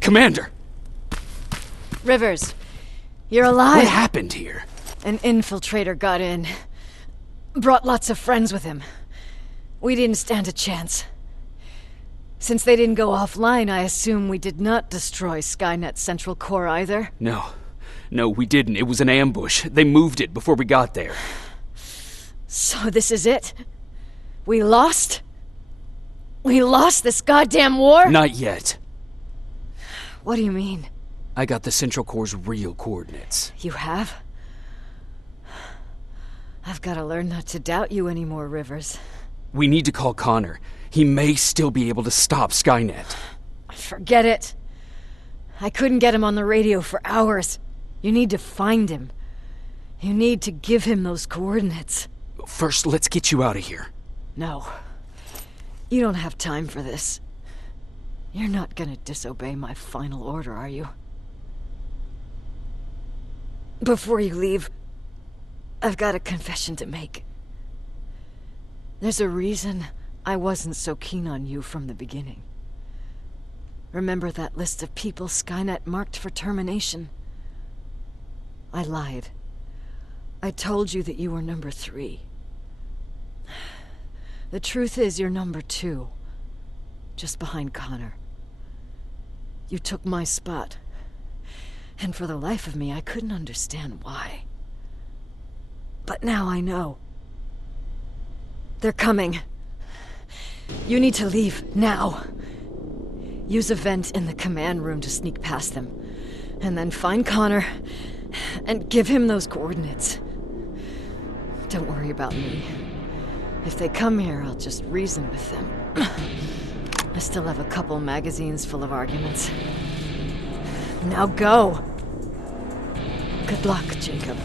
Commander! Rivers, you're alive. What happened here? An infiltrator got in. Brought lots of friends with him. We didn't stand a chance. Since they didn't go offline, I assume we did not destroy Skynet's central core either? No, we didn't. It was an ambush. They moved it before we got there. So this is it? We lost? We lost this goddamn war? Not yet. What do you mean? I got the Central Core's real coordinates. You have? I've got to learn not to doubt you anymore, Rivers. We need to call Connor. He may still be able to stop Skynet. Forget it. I couldn't get him on the radio for hours. You need to find him. You need to give him those coordinates. First, let's get you out of here. No. You don't have time for this. You're not gonna disobey my final order, are you? Before you leave, I've got a confession to make. There's a reason I wasn't so keen on you from the beginning. Remember that list of people Skynet marked for termination? I lied. I told you that you were number 3. The truth is you're number 2, just behind Connor. You took my spot, and for the life of me, I couldn't understand why. But now I know. They're coming. You need to leave, now. Use a vent in the command room to sneak past them, and then find Connor, and give him those coordinates. Don't worry about me. If they come here, I'll just reason with them. I still have a couple magazines full of arguments. Now go! Good luck, Jacob.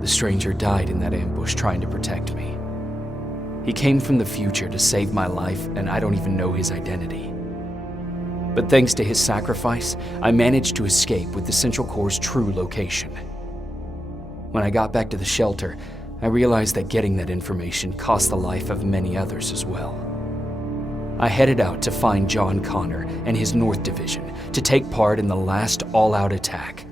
The stranger died in that ambush trying to protect me. He came from the future to save my life, and I don't even know his identity. But thanks to his sacrifice, I managed to escape with the Central Core's true location. When I got back to the shelter, I realized that getting that information cost the life of many others as well. I headed out to find John Connor and his North Division to take part in the last all-out attack.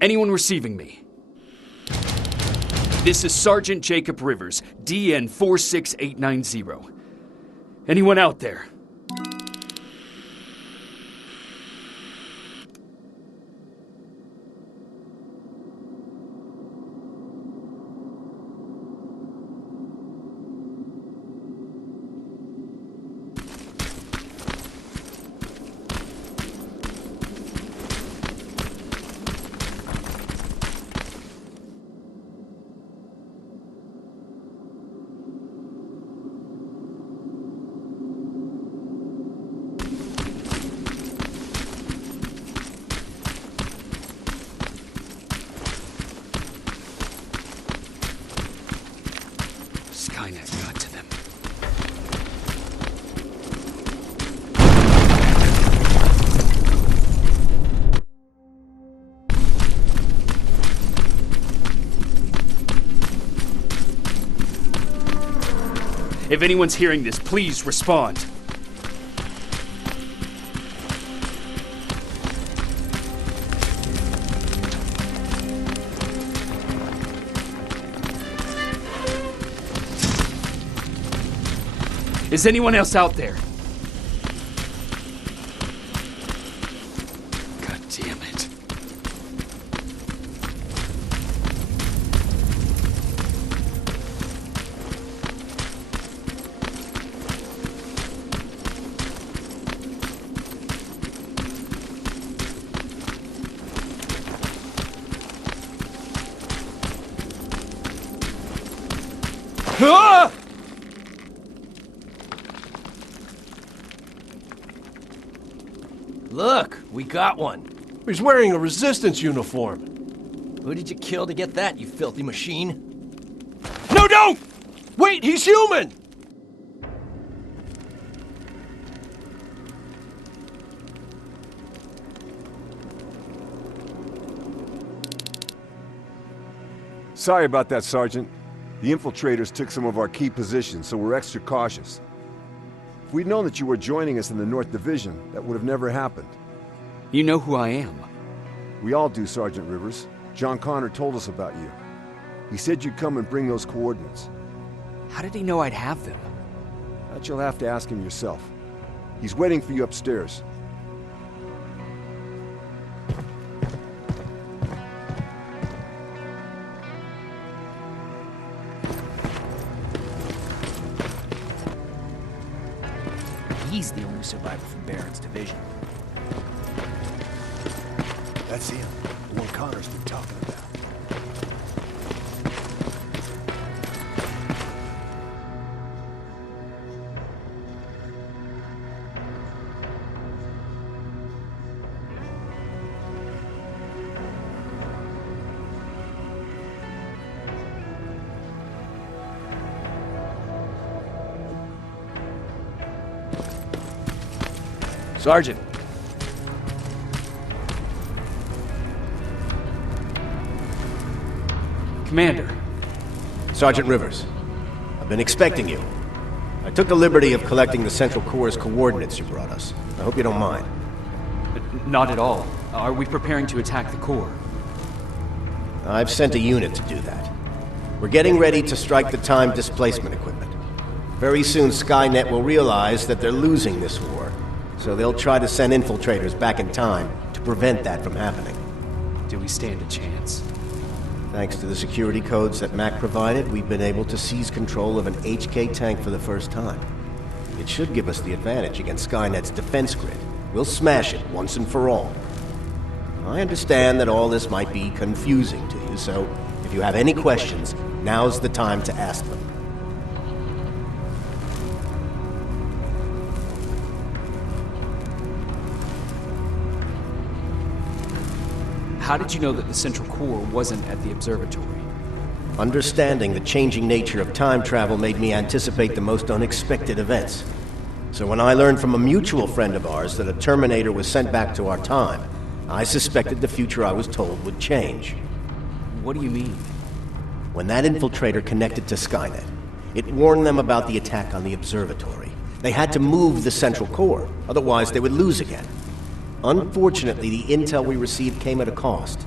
Anyone receiving me? This is Sergeant Jacob Rivers, DN 46890. Anyone out there? Skynet got to them. If anyone's hearing this, please respond. Is anyone else out there? God damn it. Ah! Look, we got one. He's wearing a resistance uniform. Who did you kill to get that, you filthy machine? No, don't! Wait, he's human! Sorry about that, Sergeant. The infiltrators took some of our key positions, so we're extra cautious. If we'd known that you were joining us in the North Division, that would have never happened. You know who I am. We all do, Sergeant Rivers. John Connor told us about you. He said you'd come and bring those coordinates. How did he know I'd have them? That you'll have to ask him yourself. He's waiting for you upstairs. He's the only survivor from Barrett's division. That's him, the one Connor's been talking about. Sergeant. Commander. Sergeant Rivers, I've been expecting you. I took the liberty of collecting the Central Corps' coordinates you brought us. I hope you don't mind. Not at all. Are we preparing to attack the core? I've sent a unit to do that. We're getting ready to strike the time displacement equipment. Very soon Skynet will realize that they're losing this war, so they'll try to send infiltrators back in time to prevent that from happening. Do we stand a chance? Thanks to the security codes that Mac provided, we've been able to seize control of an HK tank for the first time. It should give us the advantage against Skynet's defense grid. We'll smash it once and for all. I understand that all this might be confusing to you, so if you have any questions, now's the time to ask them. How did you know that the Central Core wasn't at the observatory? Understanding the changing nature of time travel made me anticipate the most unexpected events. So when I learned from a mutual friend of ours that a Terminator was sent back to our time, I suspected the future I was told would change. What do you mean? When that infiltrator connected to Skynet, it warned them about the attack on the observatory. They had to move the Central Core, otherwise they would lose again. Unfortunately, the intel we received came at a cost.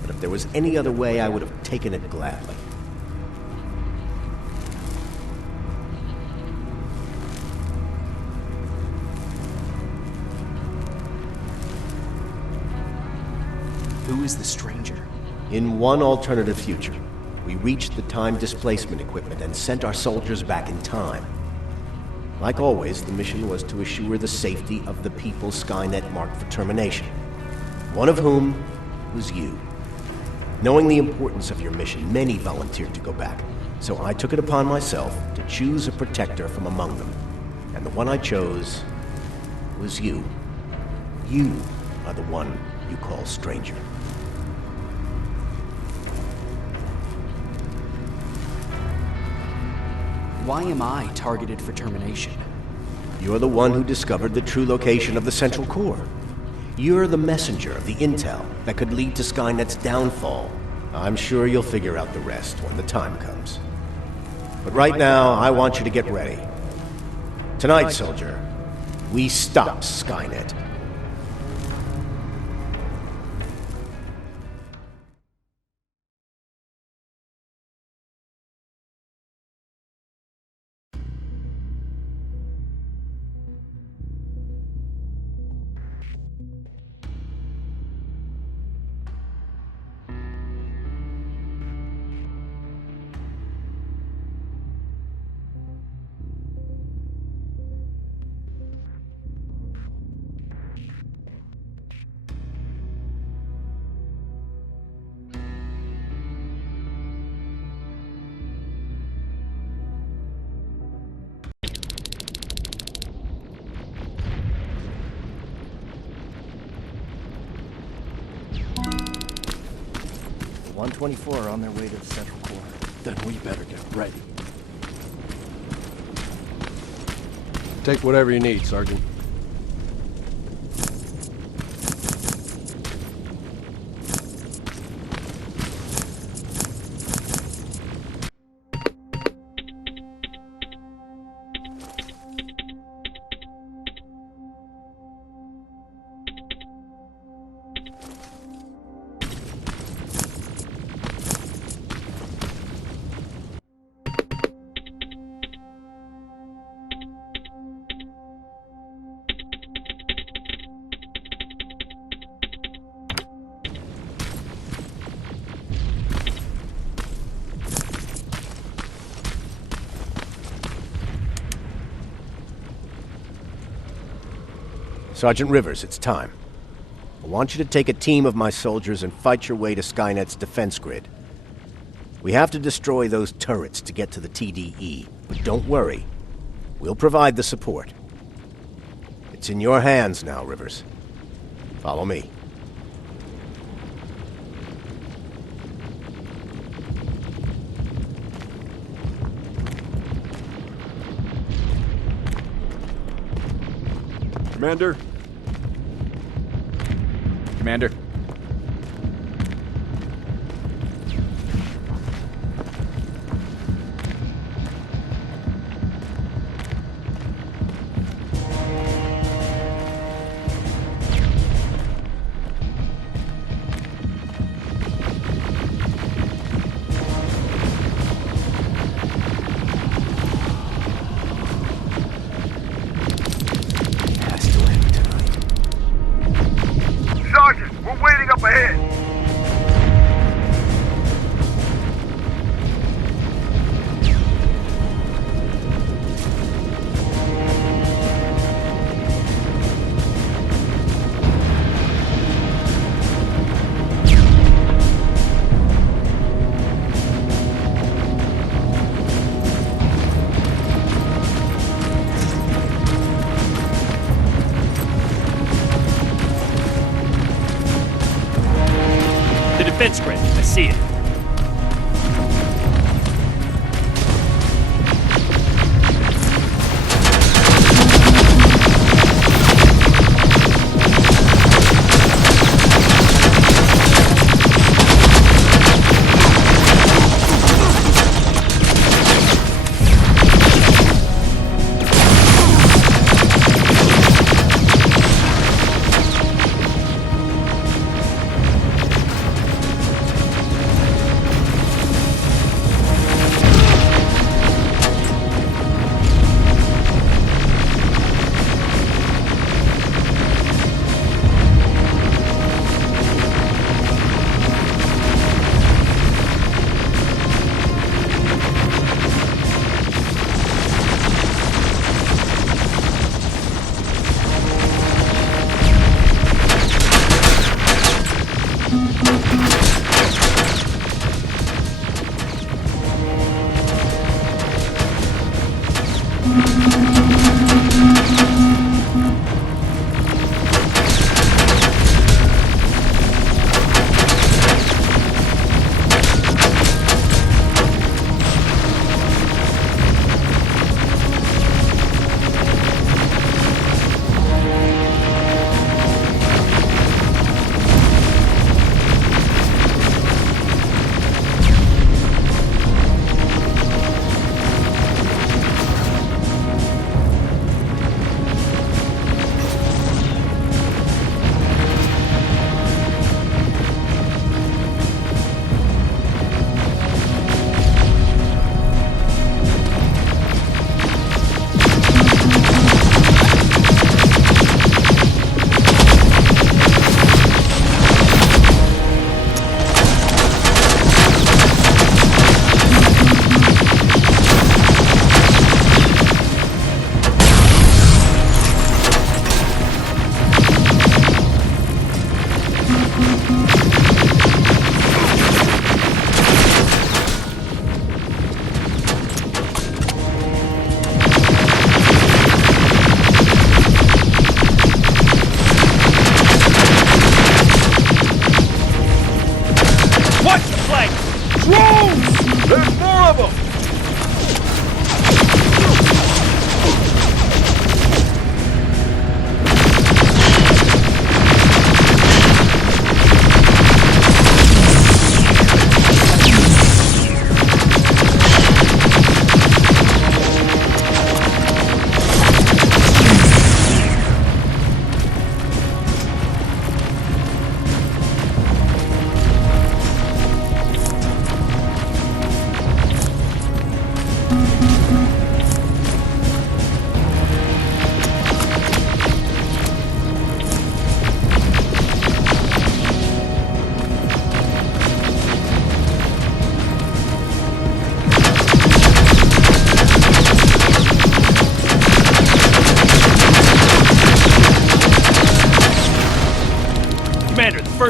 But if there was any other way, I would have taken it gladly. Who is the stranger? In one alternative future, we reached the time displacement equipment and sent our soldiers back in time. Like always, the mission was to assure the safety of the people Skynet marked for termination. One of whom was you. Knowing the importance of your mission, many volunteered to go back. So I took it upon myself to choose a protector from among them. And the one I chose was you. You are the one you call stranger. Why am I targeted for termination? You're the one who discovered the true location of the Central Core. You're the messenger of the intel that could lead to Skynet's downfall. I'm sure you'll figure out the rest when the time comes. But right now, I want you to get ready. Tonight, soldier, we stop Skynet. The 124 are on their way to the Central Core. Then we better get ready. Take whatever you need, Sergeant. Sergeant Rivers, it's time. I want you to take a team of my soldiers and fight your way to Skynet's defense grid. We have to destroy those turrets to get to the TDE, but don't worry. We'll provide the support. It's in your hands now, Rivers. Follow me. Commander? Commander. Has to end tonight. Sergeant, we're waiting up ahead. The defense grid. I see it.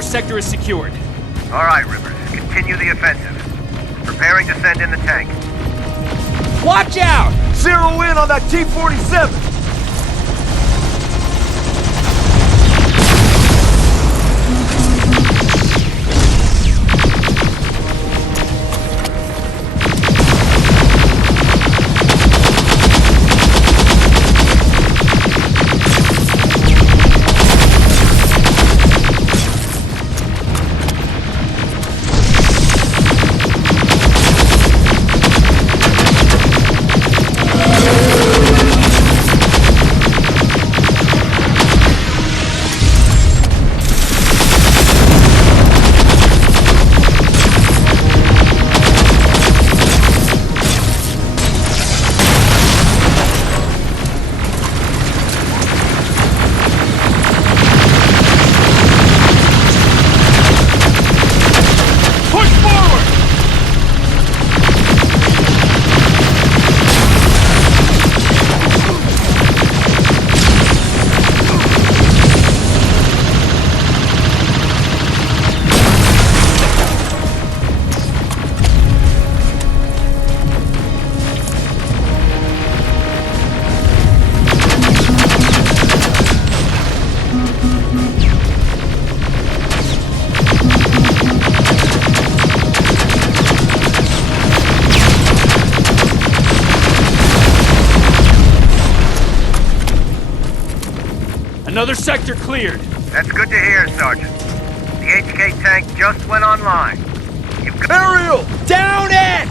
first sector is secured. All right, Rivers. Continue the offensive. Preparing to send in the tank. Watch out! Zero in on that T-47! Another sector cleared. That's good to hear, Sergeant. The HK tank just went online. You've got... Aerial! Down it!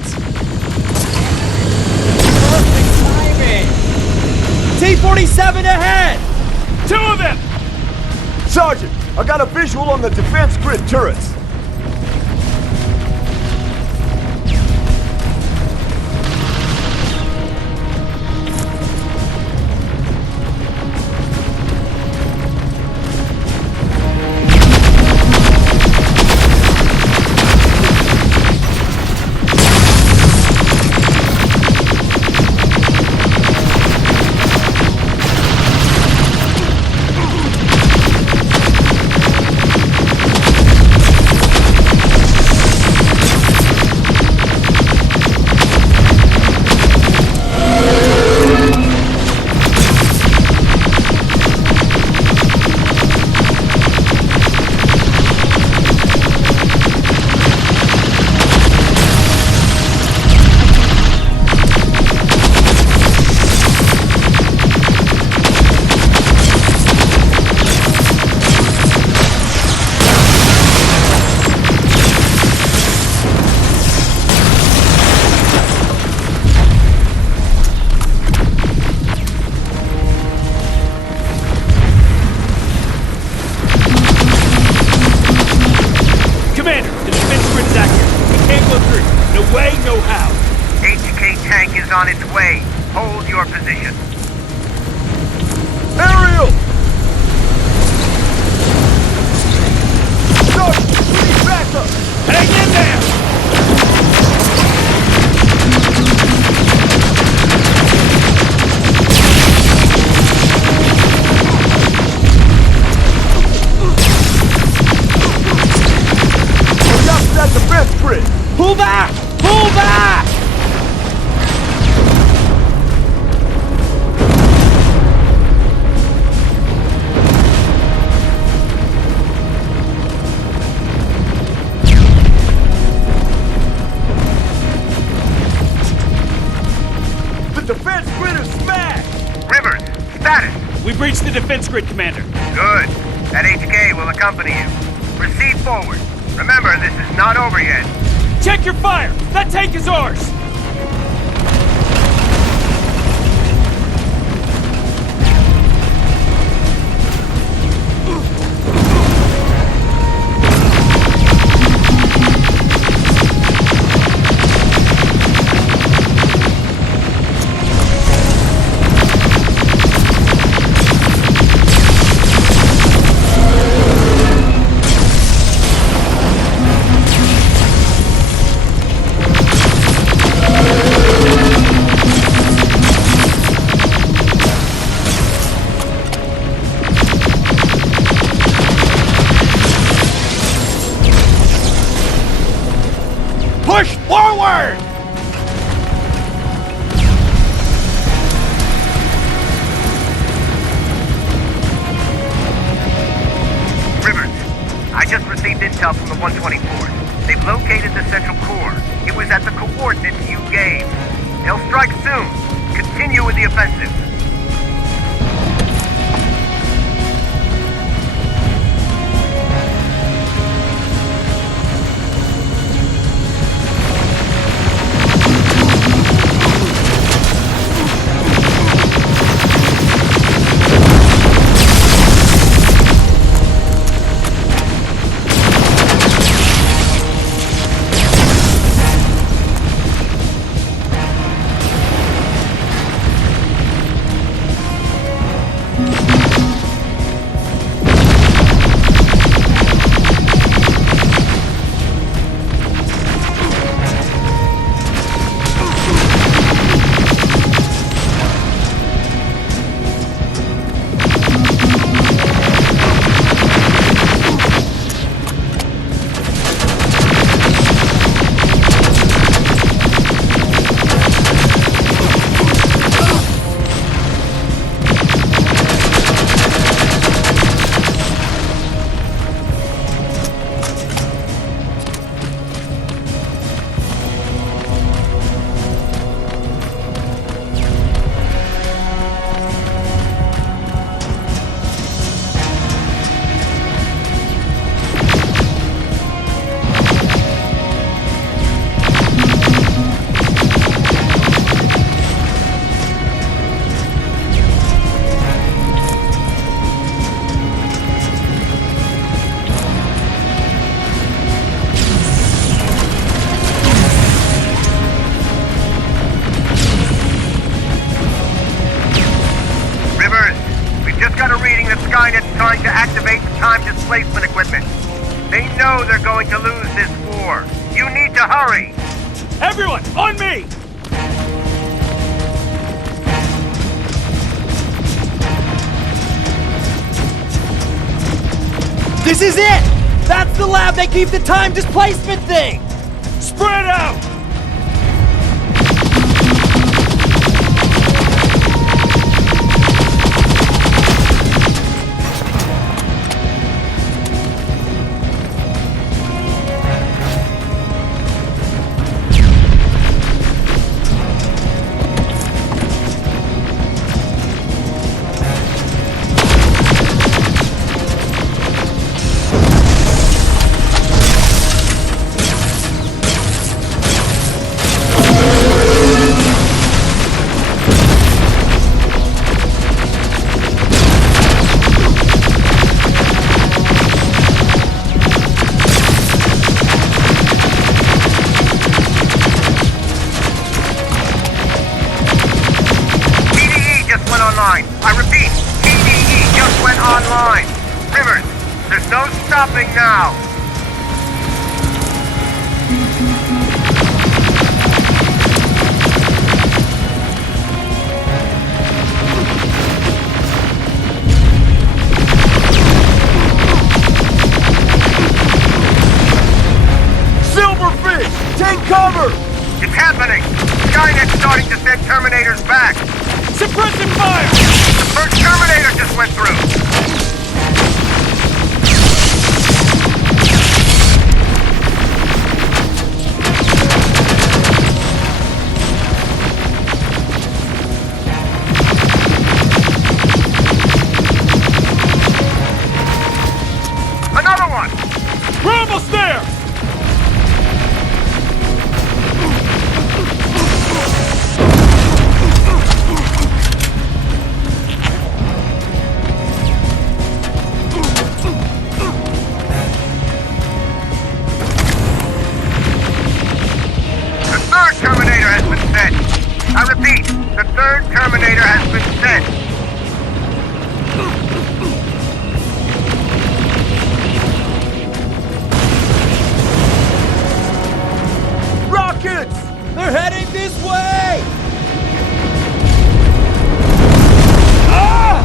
Perfect timing! T-47 ahead! Two of them! Sergeant, I got a visual on the defense grid turrets. on its way. Hold your position. Aerial! Sarge, we need backup! Hang in there! Watch out for that defense grid! Pull back! Pull back! The defense grid is smashed! Rivers, status. We breached the defense grid, Commander. Good. That HK will accompany you. Proceed forward. Remember, this is not over yet. Check your fire! That tank is ours! Forward! Rivers, I just received intel from the 124th. They've located the central core. It was at the coordinates you gave. They'll strike soon. Continue with the offensive. Trying to activate the time displacement equipment. They know they're going to lose this war. You need to hurry! Everyone, on me! This is it! That's the lab they keep the time displacement thing! Spread out! I repeat, TDE just went online. Rivers, there's no stopping now. Silverfish, take cover! It's happening. Skynet's starting to send Terminators back. Suppressing fire! The first Terminator just went through! Another one! We're almost there! I repeat, the third Terminator has been sent. Rockets! They're heading this way! Ah!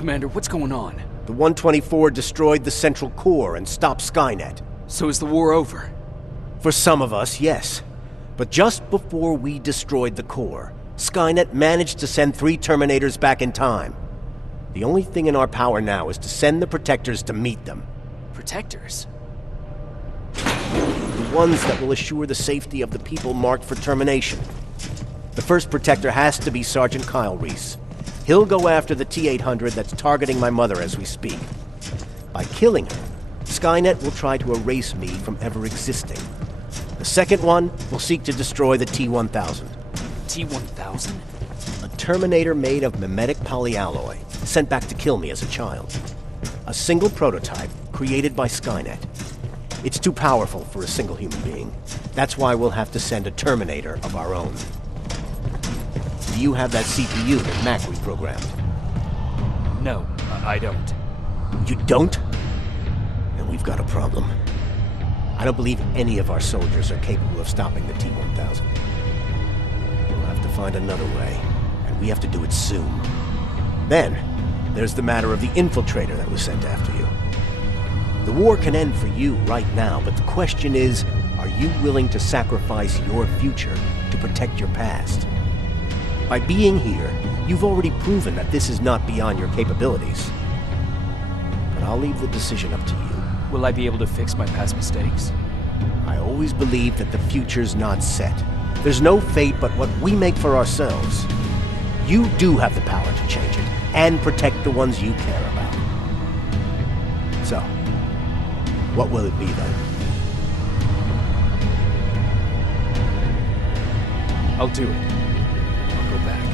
Commander, what's going on? The 124 destroyed the central core and stopped Skynet. So is the war over? For some of us, yes. But just before we destroyed the core, Skynet managed to send 3 Terminators back in time. The only thing in our power now is to send the Protectors to meet them. Protectors? The ones that will assure the safety of the people marked for termination. The first Protector has to be Sergeant Kyle Reese. He'll go after the T-800 that's targeting my mother as we speak. By killing her, Skynet will try to erase me from ever existing. The second one will seek to destroy the T-1000. T-1000? A Terminator made of mimetic polyalloy, sent back to kill me as a child. A single prototype created by Skynet. It's too powerful for a single human being. That's why we'll have to send a Terminator of our own. Do you have that CPU that Mac reprogrammed? No, I don't. You don't? Then we've got a problem. I don't believe any of our soldiers are capable of stopping the T-1000. We'll have to find another way, and we have to do it soon. Then, there's the matter of the infiltrator that was sent after you. The war can end for you right now, but the question is, are you willing to sacrifice your future to protect your past? By being here, you've already proven that this is not beyond your capabilities. But I'll leave the decision up to you. Will I be able to fix my past mistakes? I always believe that the future's not set. There's no fate but what we make for ourselves. You do have the power to change it, and protect the ones you care about. So, what will it be then? I'll do it. I'll go back.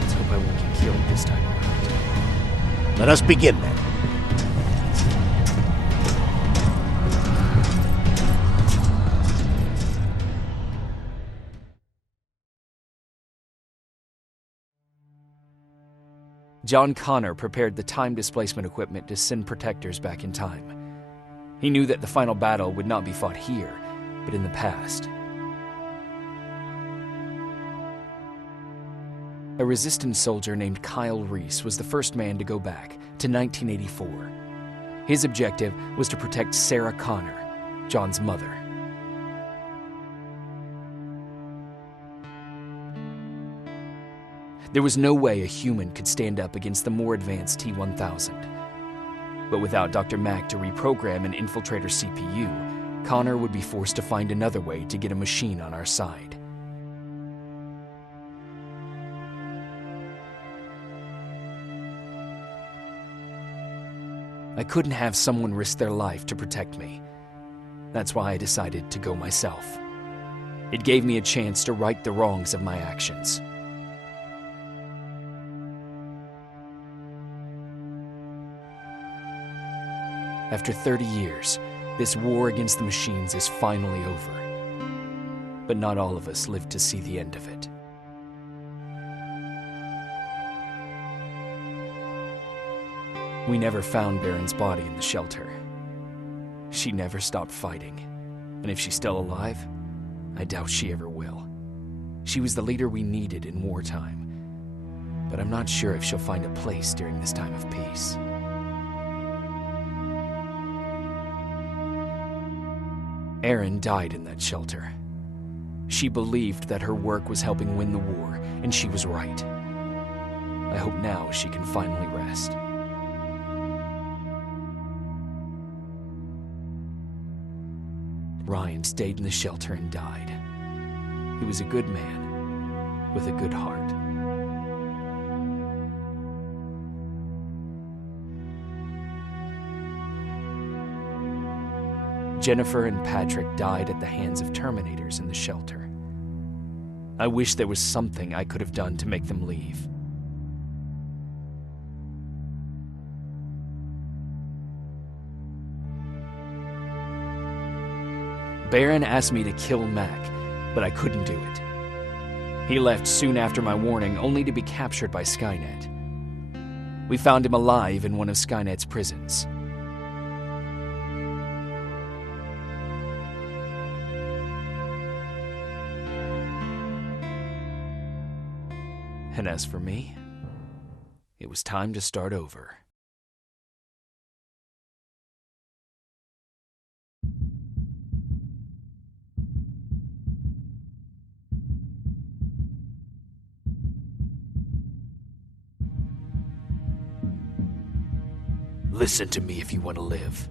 Let's hope I won't get killed this time around. Let us begin then. John Connor prepared the time displacement equipment to send Protectors back in time. He knew that the final battle would not be fought here, but in the past. A resistance soldier named Kyle Reese was the first man to go back to 1984. His objective was to protect Sarah Connor, John's mother. There was no way a human could stand up against the more advanced T-1000. But without Dr. Mack to reprogram an infiltrator CPU, Connor would be forced to find another way to get a machine on our side. I couldn't have someone risk their life to protect me. That's why I decided to go myself. It gave me a chance to right the wrongs of my actions. After 30 years, this war against the machines is finally over. But not all of us lived to see the end of it. We never found Baron's body in the shelter. She never stopped fighting, and if she's still alive, I doubt she ever will. She was the leader we needed in wartime, but I'm not sure if she'll find a place during this time of peace. Erin died in that shelter. She believed that her work was helping win the war, and she was right. I hope now she can finally rest. Ryan stayed in the shelter and died. He was a good man with a good heart. Jennifer and Patrick died at the hands of Terminators in the shelter. I wish there was something I could have done to make them leave. Baron asked me to kill Mac, but I couldn't do it. He left soon after my warning, only to be captured by Skynet. We found him alive in one of Skynet's prisons. And as for me, It was time to start over. Listen to me if you want to live.